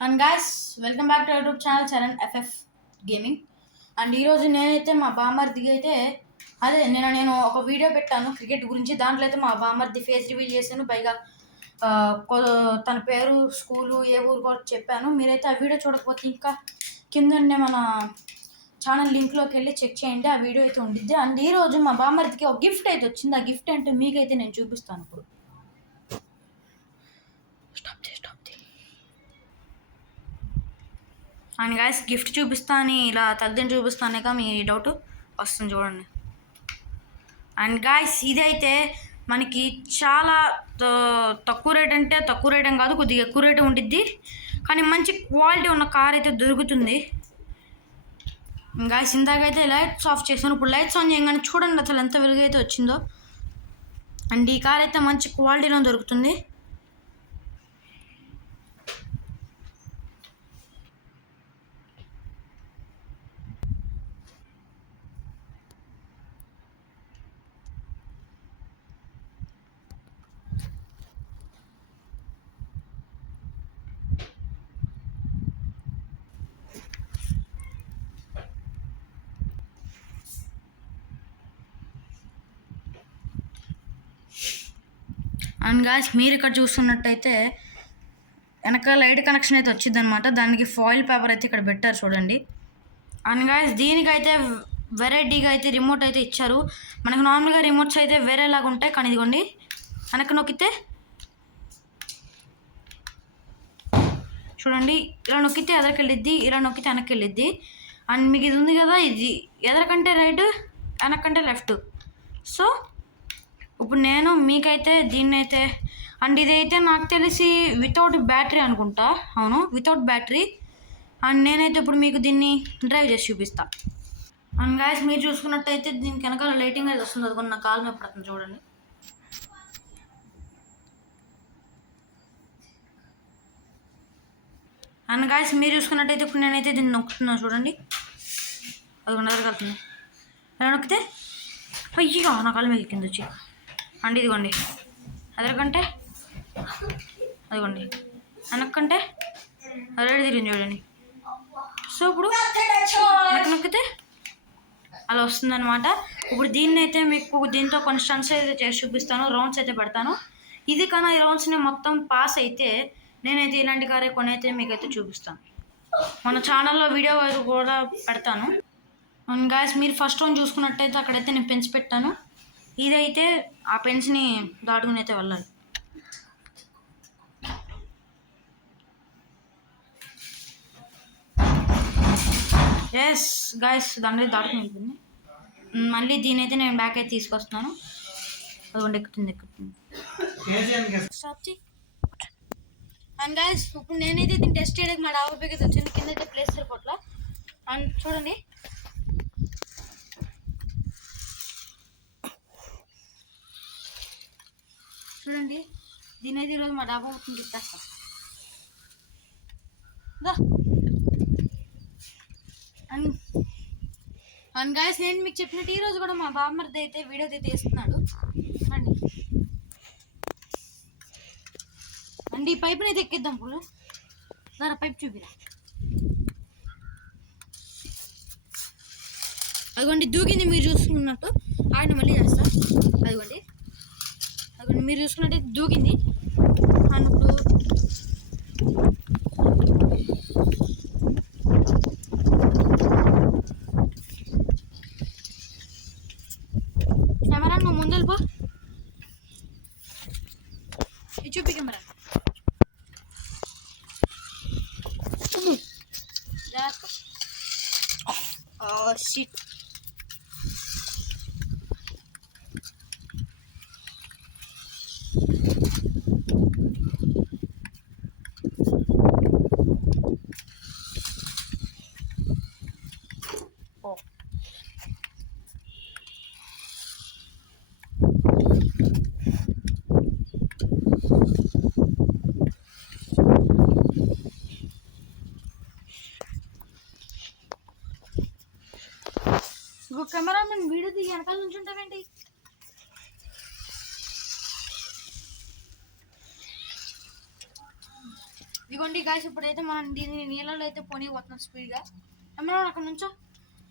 And guys welcome back to YouTube channel Charan FF gaming. And ఈరోజు నేనైతే మా బామ్మర్దికి అయితే నేను ఒక వీడియో పెట్టాను క్రికెట్ గురించి. దాంట్లో అయితే మా బామ్మర్ది ఫేస్ రివీల్ చేశాను, పైగా తన పేరు, స్కూలు, ఏ ఊరు కూడా చెప్పాను. మీరైతే ఆ వీడియో చూడకపోతే ఇంకా కింద మన ఛానల్ లింక్లోకి వెళ్ళి చెక్ చేయండి, ఆ వీడియో అయితే ఉండిద్ది. అండ్ ఈరోజు మా బామ్మర్దికి ఒక గిఫ్ట్ అయితే వచ్చింది. ఆ గిఫ్ట్ అంటే మీకైతే నేను చూపిస్తాను ఇప్పుడు. అండ్ గాయస్ గిఫ్ట్ చూపిస్తా అని ఇలా తల్లిని చూపిస్తానే మీ డౌట్ వస్తుంది, చూడండి. అండ్ గాయస్ ఇదైతే మనకి చాలా తక్కువ రేట్, అంటే తక్కువ రేట్ ఏం కాదు, కొద్దిగా ఎక్కువ రేట్ ఉండిద్ది, కానీ మంచి క్వాలిటీ ఉన్న కార్ అయితే దొరుకుతుంది. గాయస్ ఇందాకైతే లైట్స్ ఆఫ్ చేశాను, ఇప్పుడు లైట్స్ ఆన్ చేయగానే చూడండి అసలు ఎంత వెలుగైతే వచ్చిందో. అండ్ ఈ కార్ అయితే మంచి క్వాలిటీలో దొరుకుతుంది. అండ్ గాయస్ మీరు ఇక్కడ చూస్తున్నట్టయితే వెనక లైట్ కనెక్షన్ అయితే వచ్చింది అనమాట. దానికి ఫాయిల్ పేపర్ అయితే ఇక్కడ పెట్టారు, చూడండి. అండ్ గాయస్ దీనికైతే వెరైటీగా అయితే రిమోట్ అయితే ఇచ్చారు. మనకు నార్మల్గా రిమోట్స్ అయితే వేరేలాగా ఉంటాయి, కానీ ఇదిగోండి వెనక నొక్కితే చూడండి, ఇలా నొక్కితే ఎదరికి వెళ్ళిద్ది, ఇలా నొక్కితే వెనక్కి వెళ్ళిద్ది. అండ్ మీకు ఇది ఉంది కదా, ఇది ఎదరకంటే రైట్, వెనక్కంటే లెఫ్ట్. సో ఇప్పుడు నేను మీకైతే దీన్ని అయితే, అండ్ ఇదైతే నాకు తెలిసి వితౌట్ బ్యాటరీ అనుకుంటా, అవును వితౌట్ బ్యాటరీ. అండ్ నేనైతే ఇప్పుడు మీకు దీన్ని డ్రైవ్ చేసి చూపిస్తా. అండ్ గాయస్ మీరు చూసుకున్నట్టయితే దీనికి వెనకాల లైటింగ్ అయితే వస్తుంది, అది నా కాలు మీద పడుతుంది, చూడండి. అండ్ గాయస్ మీరు చూసుకున్నట్టయితే ఇప్పుడు నేనైతే దీన్ని నొక్కుతున్నాను, చూడండి. అది ఎదరగలుగుతుంది, ఎలా నొక్కితే అయ్యిగా నా కాలు మీద కింద వచ్చి. అండ్ ఇదిగోండి ఎదరకంటే అదిగోండి, వెనక్కంటే అదే తిరిగింది, చూడండి. సో ఇప్పుడు వెనక్కి నొక్కితే అలా వస్తుందన్నమాట. ఇప్పుడు దీన్ని అయితే మీకు దీంతో కొన్ని స్టంట్స్ అయితే చేసి చూపిస్తాను, రౌండ్స్ అయితే పెడతాను. ఇది కన్నా ఈ రౌండ్స్ని మొత్తం పాస్ అయితే నేనైతే ఇలాంటి కారే కొనైతే మీకైతే చూపిస్తాను. మన ఛానల్లో వీడియో కూడా పెడతాను. అండ్ గాయస్ మీరు ఫస్ట్ రౌండ్ చూసుకున్నట్టయితే అక్కడైతే నేను పెన్స్ పెట్టాను. ఇదైతే ఆ పెన్స్ని దాటుకుని అయితే వెళ్ళాలి. ఎస్ గాయస్ దాని దాటుకుని ఉంటుంది. మళ్ళీ దీని అయితే నేను బ్యాక్ అయితే తీసుకొస్తున్నాను, అదిగోండి ఎక్కుతుంది. అండ్ గాయస్ ఇప్పుడు నేనైతే దీన్ని టెస్ట్ చేయడానికి మా డాబా పైకి వచ్చింది, కింద అయితే ప్లేస్ సరిపోట్ల. అండ్ చూడండి చూడండి దీని అయితే ఈరోజు మా డాబా అవుతుంది తిప్పేస్తా. అండ్ గాయస్ నేను మీకు చెప్పినట్టు ఈరోజు కూడా మా బామ్మర్ది అయితే వీడియో అయితే తీస్తున్నాడు. అండి అండ్ ఈ పైప్ని అయితే ఎక్కిద్దాం ఇప్పుడు. దాని పైప్ చూపిరా, అదిగోండి దూకింది మీరు చూసుకున్నట్టు. ఆడిని మళ్ళీ చేస్తా, అదిగోండి అదిగోండి మీరు చూసుకున్నట్టు దూకింది. అండ్ ఇప్పుడు కెమెరా నువ్వు ముందు వెళ్ళిపో, ఇది చూపి కెమెరా. షిట్ కెమెరామెన్ వీడియో దిగి వెనకాల నుంచి ఉంటావేంటి? ఇదిగోండి గాయస్, ఇప్పుడైతే మనం దీన్ని నీళ్ళలో అయితే పోనీపోతున్నాం స్పీడ్గా. ఏమన్నా అక్కడ నుంచో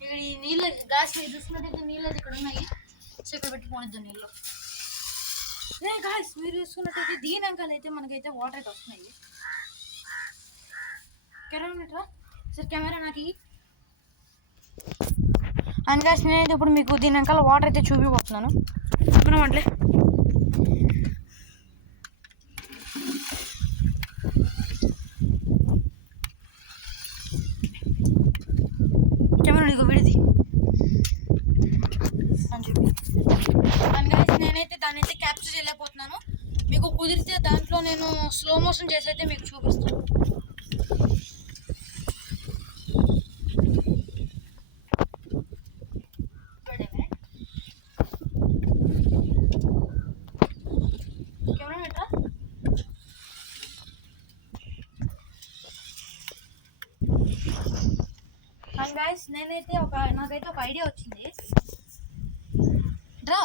ఇక్కడ ఈ నీళ్ళు గాయస్ మీరు చూసుకున్నట్టయితే నీళ్ళు అయితే ఇక్కడ ఉన్నాయి. సో ఇక్కడ పెట్టి పోనిద్దాం నీళ్ళు. గాయస్ మీరు చూసుకున్నట్టయితే దీని వెనకాల అయితే మనకైతే వాటర్ అయితే వస్తున్నాయి. కెమెరా సార్, కెమెరా నాకు. అండ్ గాయస్ నేనైతే ఇప్పుడు మీకు దీని వెనకాల వాటర్ అయితే చూపిపోతున్నాను. చెప్పినామంటే కెమెరా నీకు విడిది అని చెప్పి. అండ్ గాయస్ నేనైతే దాన్ని అయితే క్యాప్చర్ చేయలేకపోతున్నాను. మీకు కుదిరితే దాంట్లో నేను స్లో మోషన్ చేసి అయితే మీకు చూపిస్తాను. అండ్ గాయస్ నేనైతే నాకైతే ఒక ఐడియా వచ్చింది. రా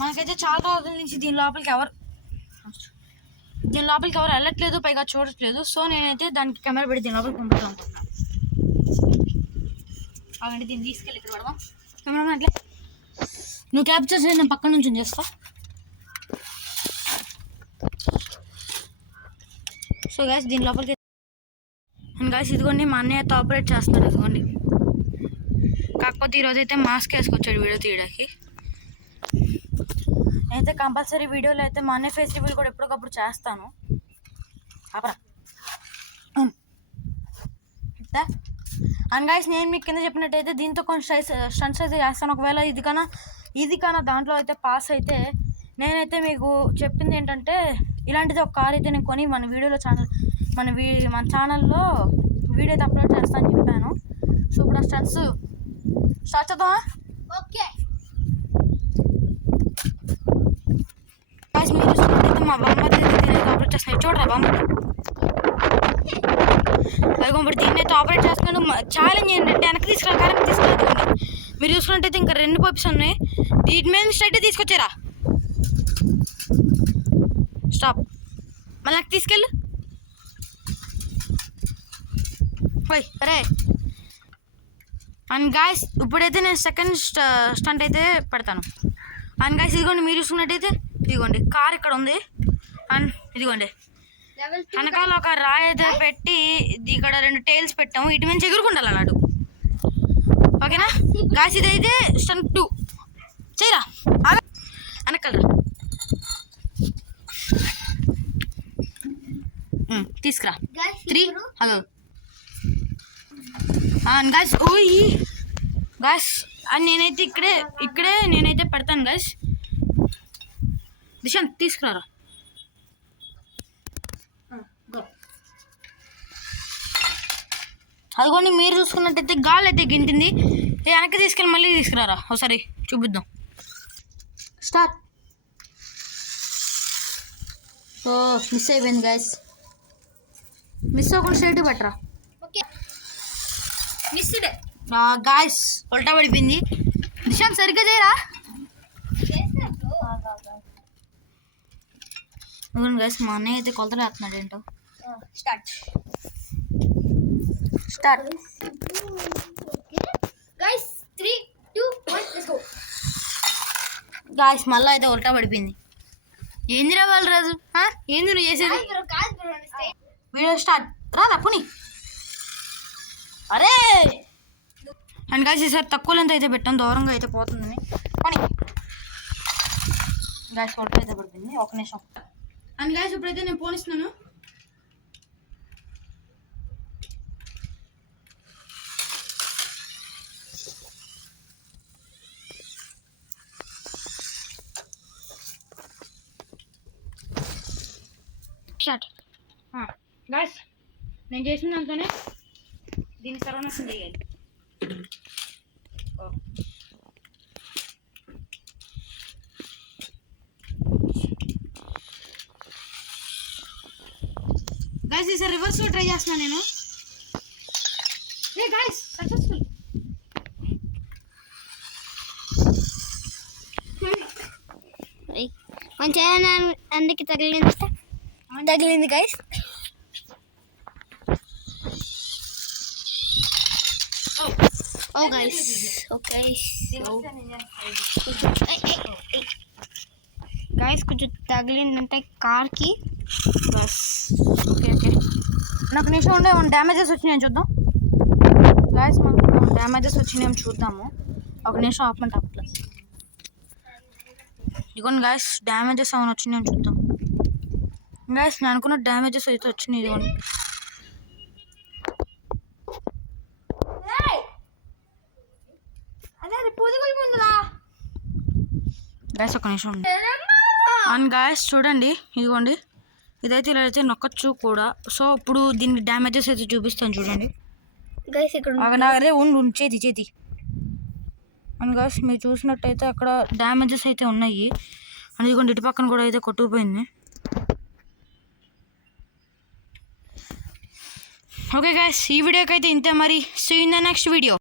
మనకైతే చాలా రోజుల నుంచి దీని లోపలికి ఎవరు వెళ్ళట్లేదు, పైగా చూడట్లేదు. సో నేనైతే దానికి కెమెరా పెట్టి దీని లోపలికి పంపుతాను. అలాంటి దీన్ని తీసుకెళ్ళి ఇక్కడ పడదాం. కెమెరా అట్లే నువ్వు క్యాప్చర్ చేసి నేను పక్కన నుంచి చేస్తా. సో గాయస్ దీని లోపలికి అండ్ గాయస్ ఇదిగోండి మా అన్నయ్య అయితే ఆపరేట్ చేస్తున్నాడు. ఇదిగోండి కాకపోతే ఈరోజు అయితే మాస్క్ వేసుకొచ్చాడు వీడియో తీయడానికి. నేనైతే కంపల్సరీ వీడియోలో అయితే మా అన్నయ్య ఫేస్ రివీల్ కూడా ఎప్పటికప్పుడు చేస్తాను. ఆపరా. అండ్ గాయస్ నేను మీకు కింద చెప్పినట్టయితే దీంతో కొంచెం స్టంట్స్ అయితే చేస్తాను. ఒకవేళ ఇది కన్నా దాంట్లో అయితే పాస్ అయితే నేనైతే మీకు చెప్పింది ఏంటంటే ఇలాంటిది ఒక కార్ అయితే నేను కొని మన ఛానల్లో వీడియో అయితే అప్లోడ్ చేస్తాను అని చెప్పాను. సో ఇప్పుడు ఆ స్టంట్స్ స్టార్ట్ చేద్దామా? ఓకే గాయస్ మీరు చూసుకుంటే మా బొమ్మ అయితే ఆపరేట్ చేస్తాను. చూడరా బొమ్మ ఇప్పుడు దీన్ని అయితే ఆపరేట్ చేసుకుని ఛాలెంజ్ ఏంటంటే వెనక్కి తీసుకురాకండి. మీరు చూసుకున్నట్టయితే ఇంకా 2 పైప్స్ ఉన్నాయి. దీని మీద స్ట్రైట్ తీసుకొచ్చారా? స్టాప్. మళ్ళీ నాకు తీసుకెళ్ళు. పోయి సరే. అండ్ గాయస్ ఇప్పుడైతే నేను సెకండ్ స్టంట్ అయితే పెడతాను. అండ్ గాయస్ ఇదిగోండి మీరు చూసుకున్నట్టయితే ఇదిగోండి కార్ ఇక్కడ ఉంది. అండ్ ఇదిగోండి వెనకాల ఒక రాయి అయితే పెట్టి ఇక్కడ 2 టైల్స్ పెట్టాము. ఇటు నుంచి ఎగురుకుండాలి అన్నాడు. ఓకేనా గాయస్ ఇదైతే స్టంట్ 2 చేయరా వెనకాలరా తీసుకురా 3 హలో. గాయస్ గాయస్ అండ్ నేనైతే ఇక్కడే నేనైతే పెడతాను గాయస్. దిశాంత్ తీసుకురారా. అదిగోండి మీరు చూసుకున్నట్టయితే గాలి అయితే గింటింది. వెనక్కి తీసుకెళ్ళి మళ్ళీ తీసుకురారా ఒకసారి చూపిద్దాం. స్టార్ట్. సో మిస్ అయిపోయింది గాయస్. మిస్ అవ్వకుండా స్ట్రైట్ పెట్టరా. ఓకే మిస్ గాయస్ ఉల్టా పడిపోయింది. దిశాంత్ సరిగ్గా చేయరా. గాయస్ మా అన్నయ్య అయితే కొలతలు వేస్తున్నాడు ఏంటో. Start guys 3 2 1 let's go. Guys మళ్ళీ అయితే ఉల్టా పడిపోయింది. ఏందిరా బాలరాజు ఏంది నువ్వు చేసేది? వీడియో స్టార్ట్ రాదా పుని. అరే అండ్ గాయస్ ఈసారి తక్కువ లెంత్ అయితే పెట్టాను, దూరంగా అయితే పోతుందని. పని గాయస్ ఉల్టా అయితే పడిపోయింది. ఒక నిమిషం. అండ్ గాయస్ ఇప్పుడైతే నేను పోనిస్తున్నాను. స్టార్ట్. గాయస్ నేను చేసిన దాంతోనే దీన్ని సర్వనాశనం చేయాలి. గాయస్ ఈసారి రివర్స్లో ట్రై చేస్తున్నాను నేను. Guys successful. మంచిగా అందుకే తగిలింది guys. Oh guys, okay. Guys, కొంచెం తగిలిందంటే కార్కి. Bus okay okay. నాకు నిమిషం ఉండే డ్యామేజెస్ వచ్చినాయని చూద్దాం. గాయస్ మనకు డ్యామేజెస్ వచ్చినాయేమో చూద్దాము. ఒక నిమిషం ఆపమంటే ఆపట్లేదు. ఇదిగోండి గాయస్ డ్యామేజెస్ ఏమైనా వచ్చినాయని చూద్దాం. గాయస్ నేను అనుకున్న డ్యామేజెస్ అయితే వచ్చినాయి. ఇదిగోండి గాయస్ ఒక నిమిషం ఉంది. అండ్ గాయస్ చూడండి ఇదిగోండి ఇదైతే ఇలా అయితే నొక్కచ్చు కూడా. సో ఇప్పుడు దీనికి డ్యామేజెస్ అయితే చూపిస్తాను చూడండి. గైస్ ఇక్కడ అదే చేతి. అండ్ గాయస్ మీరు చూసినట్టయితే అక్కడ డ్యామేజెస్ అయితే ఉన్నాయి. అండ్ ఇదిగోండి ఇటు పక్కన కూడా అయితే కొట్టుకుపోయింది. ఓకే గాయస్ ఈ వీడియోకి అయితే ఇంతే. మరి see in the next video.